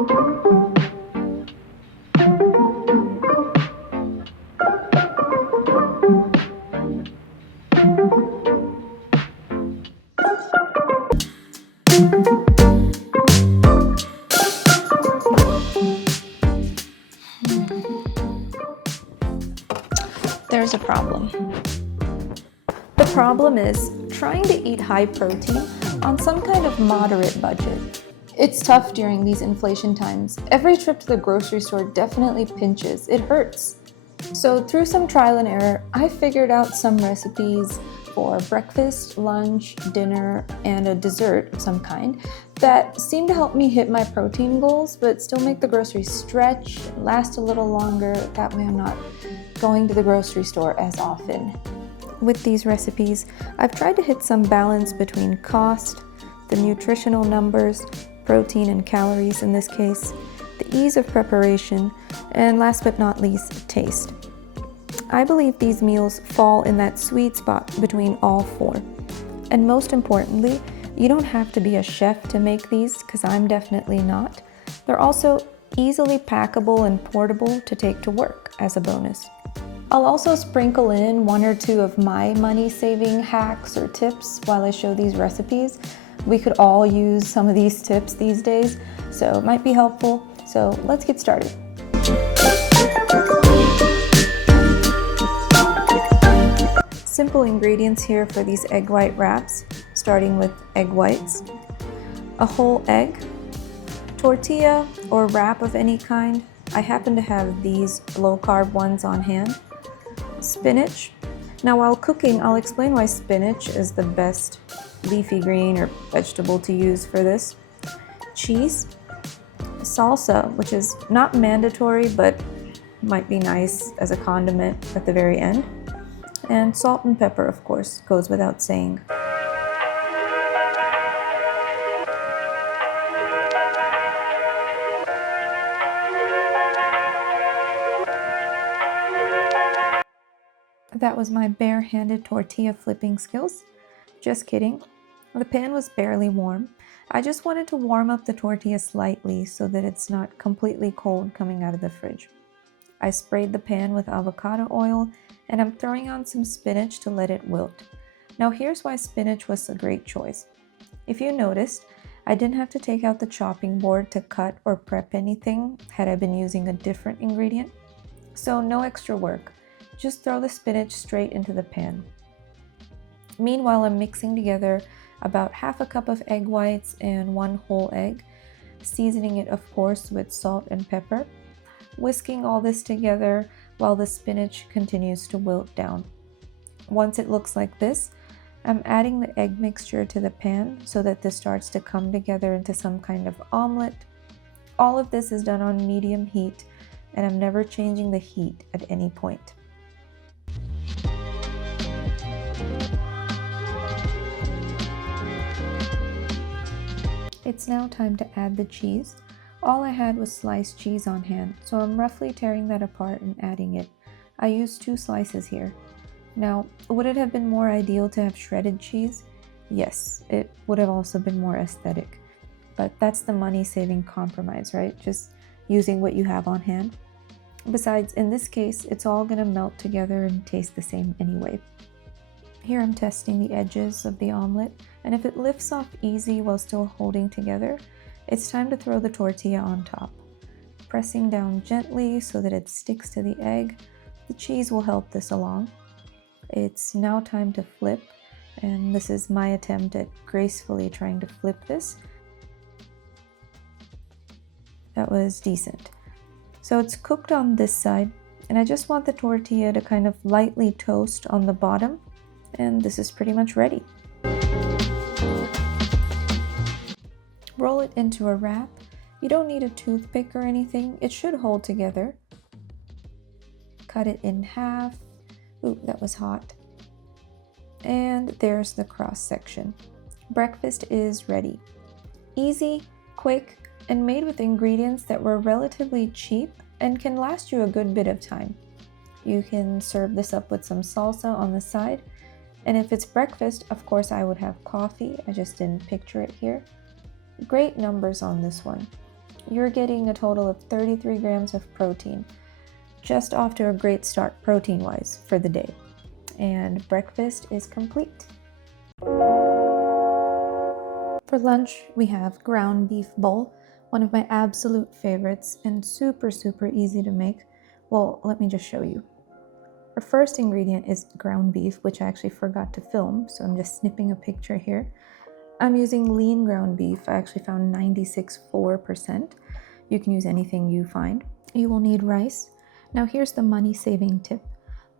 There's a problem. The problem is trying to eat high protein on some kind of moderate budget. It's tough during these inflation times. Every trip to the grocery store definitely pinches. It hurts. So through some trial and error, I figured out some recipes for breakfast, lunch, dinner, and a dessert of some kind that seem to help me hit my protein goals, but still make the groceries stretch and last a little longer. That way I'm not going to the grocery store as often. With these recipes, I've tried to hit some balance between cost, the nutritional numbers, protein and calories in this case, the ease of preparation, and last but not least, taste. I believe these meals fall in that sweet spot between all four. And most importantly, you don't have to be a chef to make these, because I'm definitely not. They're also easily packable and portable to take to work as a bonus. I'll also sprinkle in one or two of my money-saving hacks or tips while I show these recipes. We could all use some of these tips these days, so it might be helpful. So let's get started. Simple ingredients here for these egg white wraps, starting with egg whites, a whole egg, tortilla or wrap of any kind. I happen to have these low-carb ones on hand. Spinach. Now while cooking, I'll explain why spinach is the best leafy green or vegetable to use for this. Cheese, salsa, which is not mandatory but might be nice as a condiment at the very end, and salt and pepper, of course, goes without saying. That was my bare-handed tortilla flipping skills. Just kidding. The pan was barely warm. I just wanted to warm up the tortilla slightly so that it's not completely cold coming out of the fridge. I sprayed the pan with avocado oil, and I'm throwing on some spinach to let it wilt. Now here's why spinach was a great choice. If you noticed, I didn't have to take out the chopping board to cut or prep anything had I been using a different ingredient. So no extra work. Just throw the spinach straight into the pan. Meanwhile, I'm mixing together about half a cup of egg whites and one whole egg, seasoning it, of course, with salt and pepper, whisking all this together while the spinach continues to wilt down. Once it looks like this, I'm adding the egg mixture to the pan so that this starts to come together into some kind of omelet. All of this is done on medium heat, and I'm never changing the heat at any point. It's now time to add the cheese. All I had was sliced cheese on hand, so I'm roughly tearing that apart and adding it. I used 2 slices here. Now, would it have been more ideal to have shredded cheese? Yes, it would have also been more aesthetic. But that's the money-saving compromise, right? Just using what you have on hand. Besides, in this case, it's all gonna melt together and taste the same anyway. Here I'm testing the edges of the omelet, and if it lifts off easy while still holding together, it's time to throw the tortilla on top. Pressing down gently so that it sticks to the egg, the cheese will help this along. It's now time to flip, and this is my attempt at gracefully trying to flip this. That was decent. So it's cooked on this side, and I just want the tortilla to kind of lightly toast on the bottom, and this is pretty much ready. Roll it into a wrap. You don't need a toothpick or anything. It should hold together. Cut it in half. Ooh, that was hot. And there's the cross section. Breakfast is ready. Easy, quick, and made with ingredients that were relatively cheap and can last you a good bit of time. You can serve this up with some salsa on the side. And if it's breakfast, of course I would have coffee. I just didn't picture it here. Great numbers on this one. you're getting a total of 33 grams of protein, just off to a great start protein-wise for the day. And breakfast is complete. For lunch, we have ground beef bowl, one of my absolute favorites and super easy to make. Well, let me just show you. Our first ingredient is ground beef, which I actually forgot to film, so I'm just snipping a picture here. I'm using lean ground beef. I actually found 96.4%. You can use anything you find. You will need rice. Now here's the money-saving tip.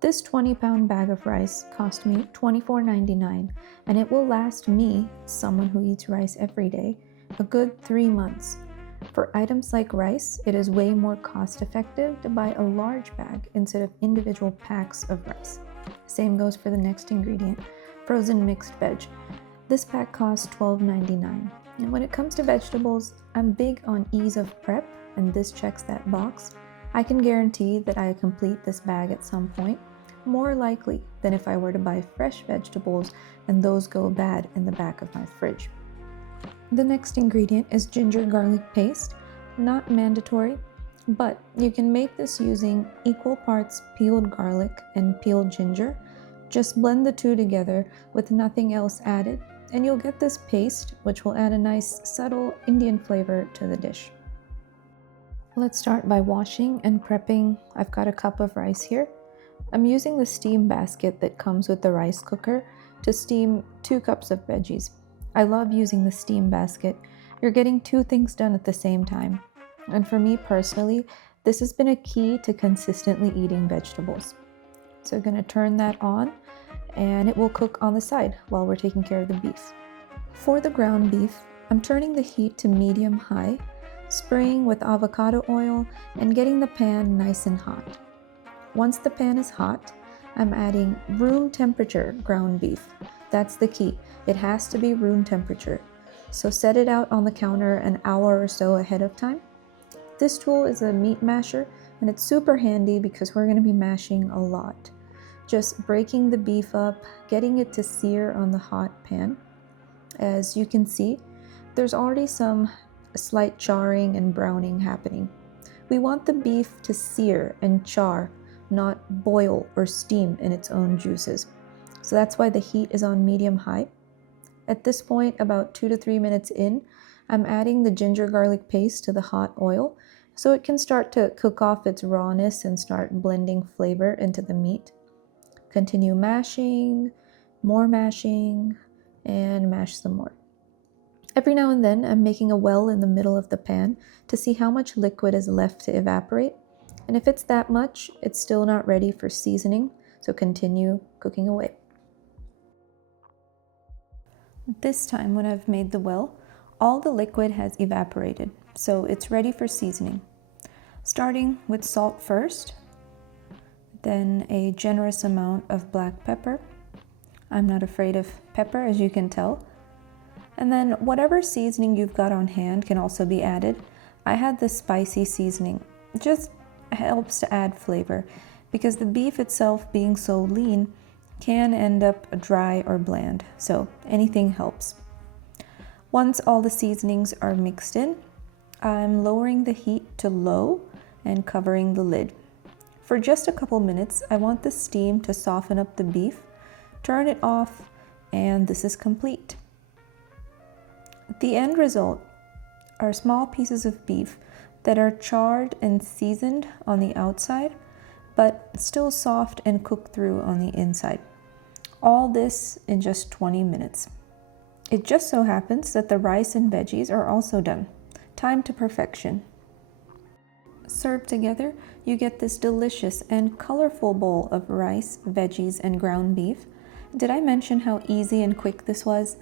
This 20-pound bag of rice cost me $24.99, and it will last me, someone who eats rice every day, a good 3 months. For items like rice, it is way more cost-effective to buy a large bag instead of individual packs of rice. Same goes for the next ingredient, frozen mixed veg. This pack costs $12.99. And when it comes to vegetables, I'm big on ease of prep, and this checks that box. I can guarantee that I complete this bag at some point, more likely than if I were to buy fresh vegetables and those go bad in the back of my fridge. The next ingredient is ginger garlic paste. Not mandatory, but you can make this using equal parts peeled garlic and peeled ginger. Just blend the two together with nothing else added, and you'll get this paste, which will add a nice, subtle Indian flavor to the dish. Let's start by washing and prepping. I've got a cup of rice here. I'm using the steam basket that comes with the rice cooker to steam 2 cups of veggies. I love using the steam basket. You're getting 2 things done at the same time. And for me personally, this has been a key to consistently eating vegetables. So I'm going to turn that on, and it will cook on the side while we're taking care of the beef. For the ground beef, I'm turning the heat to medium-high, spraying with avocado oil and getting the pan nice and hot. Once the pan is hot, I'm adding room temperature ground beef. That's the key. It has to be room temperature. So set it out on the counter an hour or so ahead of time. This tool is a meat masher, and it's super handy because we're going to be mashing a lot. Just breaking the beef up, getting it to sear on the hot pan. As you can see, there's already some slight charring and browning happening. We want the beef to sear and char, not boil or steam in its own juices. So that's why the heat is on medium-high. At this point, about 2 to 3 minutes in, I'm adding the ginger garlic paste to the hot oil so it can start to cook off its rawness and start blending flavor into the meat. Continue mashing, and mash some more. Every now and then, I'm making a well in the middle of the pan to see how much liquid is left to evaporate. And if it's that much, it's still not ready for seasoning, so continue cooking away. This time, when I've made the well, all the liquid has evaporated, so it's ready for seasoning. Starting with salt first, then a generous amount of black pepper. I'm not afraid of pepper, as you can tell. And then whatever seasoning you've got on hand can also be added. I had the spicy seasoning. It just helps to add flavor because the beef itself, being so lean, can end up dry or bland, so anything helps. Once all the seasonings are mixed in, I'm lowering the heat to low and covering the lid. For just a couple minutes, I want the steam to soften up the beef. Turn it off, and this is complete. The end result are small pieces of beef that are charred and seasoned on the outside, but still soft and cooked through on the inside. All this in just 20 minutes. It just so happens that the rice and veggies are also done. Time to perfection. Served together, you get this delicious and colorful bowl of rice, veggies, and ground beef. Did I mention how easy and quick this was?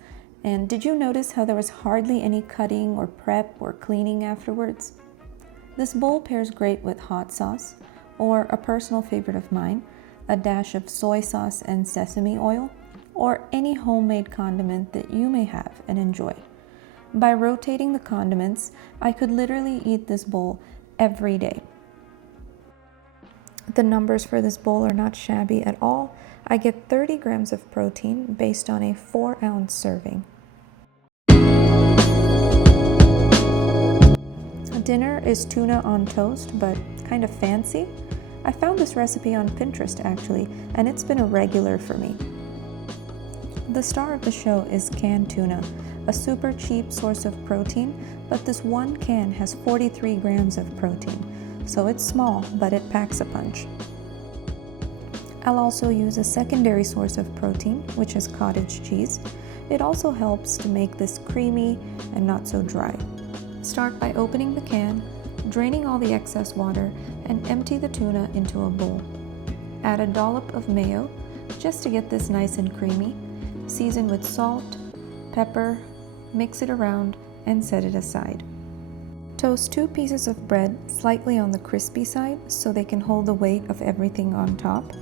And did you notice how there was hardly any cutting or prep or cleaning afterwards? This bowl pairs great with hot sauce, or a personal favorite of mine, a dash of soy sauce and sesame oil, or any homemade condiment that you may have and enjoy. By rotating the condiments, I could literally eat this bowl every day. The numbers for this bowl are not shabby at all. I get 30 grams of protein based on a 4-ounce serving. Dinner is tuna on toast, but kind of fancy. I found this recipe on Pinterest actually, and it's been a regular for me. The star of the show is canned tuna, a super cheap source of protein, but this one can has 43 grams of protein, so it's small, but it packs a punch. I'll also use a secondary source of protein, which is cottage cheese. It also helps to make this creamy and not so dry. Start by opening the can, draining all the excess water, and empty the tuna into a bowl. Add a dollop of mayo, just to get this nice and creamy. Season with salt, pepper, mix it around, and set it aside. Toast 2 pieces of bread slightly on the crispy side so they can hold the weight of everything on top.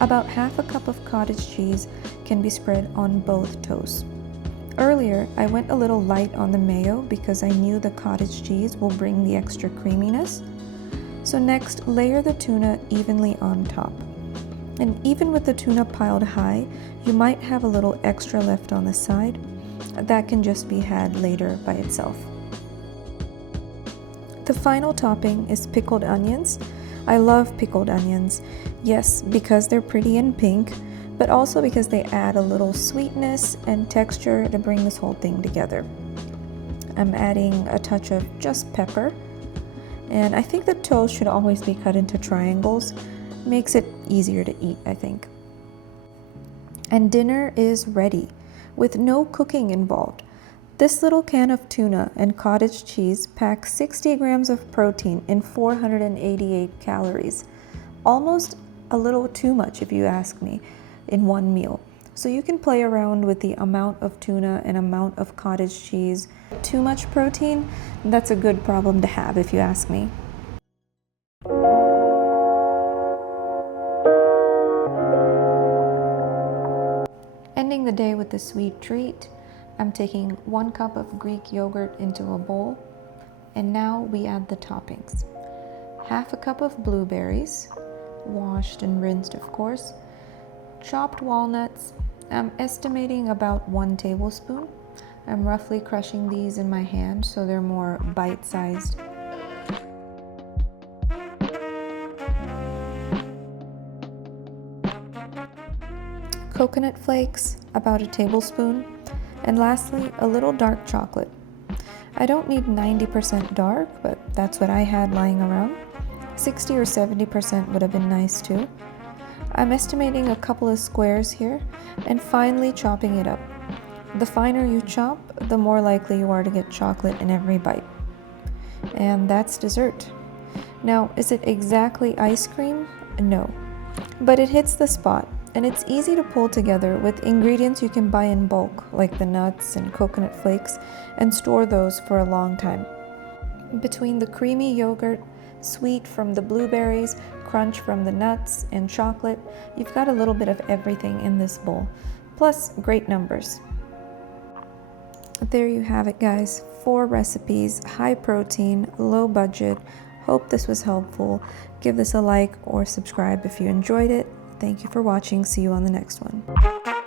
About half a cup of cottage cheese can be spread on both toasts. Earlier, I went a little light on the mayo because I knew the cottage cheese will bring the extra creaminess. So next, layer the tuna evenly on top. And even with the tuna piled high, you might have a little extra left on the side. That can just be had later by itself. The final topping is pickled onions. I love pickled onions, yes, because they're pretty and pink, but also because they add a little sweetness and texture to bring this whole thing together. I'm adding a touch of just pepper, and I think the toast should always be cut into triangles. Makes it easier to eat, I think. And dinner is ready, with no cooking involved. This little can of tuna and cottage cheese packs 60 grams of protein in 488 calories. Almost a little too much, if you ask me, in one meal. So you can play around with the amount of tuna and amount of cottage cheese. Too much protein? That's a good problem to have, if you ask me. Ending the day with a sweet treat, I'm taking 1 cup of Greek yogurt into a bowl, and now we add the toppings. Half a cup of blueberries, washed and rinsed of course, chopped walnuts. I'm estimating about 1 tablespoon. I'm roughly crushing these in my hand so they're more bite-sized. Coconut flakes, about 1 tablespoon, and lastly, a little dark chocolate. I don't need 90% dark, but that's what I had lying around. 60 or 70% would have been nice too. I'm estimating a couple of squares here, and finely chopping it up. The finer you chop, the more likely you are to get chocolate in every bite. And that's dessert. Now, is it exactly ice cream? No. But it hits the spot. And it's easy to pull together with ingredients you can buy in bulk, like the nuts and coconut flakes, and store those for a long time. Between the creamy yogurt, sweet from the blueberries, crunch from the nuts, and chocolate, you've got a little bit of everything in this bowl, plus great numbers. There you have it, guys. 4 recipes, high protein, low budget. Hope this was helpful. Give this a like or subscribe if you enjoyed it. Thank you for watching. See you on the next one.